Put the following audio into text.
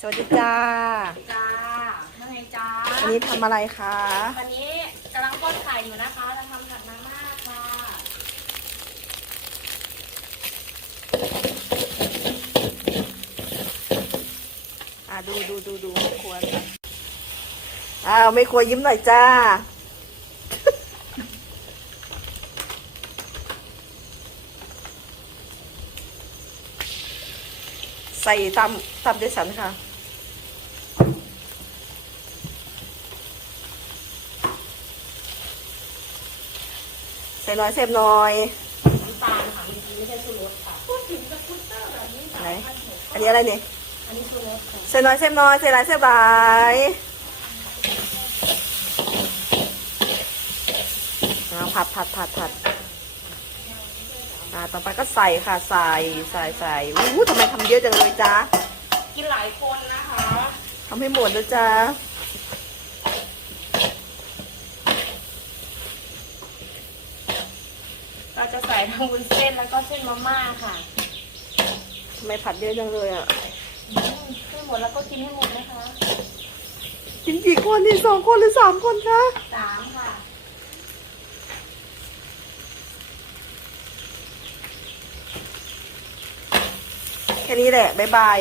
สวัสดีจ้า จ้าว่าไงจ้าอันนี้ทำอะไรคะ วันนี้กำลังก้นไข่อยู่นะคะจะทำผัดมาม่าค่ะอ่าดูดูดูดูไม่ควรอ้าวไม่ควรยิ้มหน่อยจ้า ใส่ตามตามด้วยสันค่ะ ส่น้อยเสพน้อยน้ำตาลค่ะจริงๆไม่ใช่ชูรสค่ะพูดถึงสกูตเตอร์แบบนี้ค่ะไหนอันนี้อะไรเนี่ยอันนี้ชูรสค่ะใส่น้อยเสพน้อยใส่หลายเสพหลายเอาผัดผัดผัดผัดอ่าต่อไปก็ใส่ค่ะใส่ใส่ใส่อู้ทำไมทำเยอะจังเลยจ๊ะกินหลายคนนะคะทำให้หมดนะจ๊ะ เราจะใส่ทั้งวุ้นเส้นแล้วก็เส้นมาม่าค่ะทำไมผัดเยอะจังเลยอะอืมให้หมดแล้วก็กินให้หมดนะคะกินกี่คนนี่สองคนหรือสามคนคะสามค่ะแค่นี้แหละ บ๊ายบาย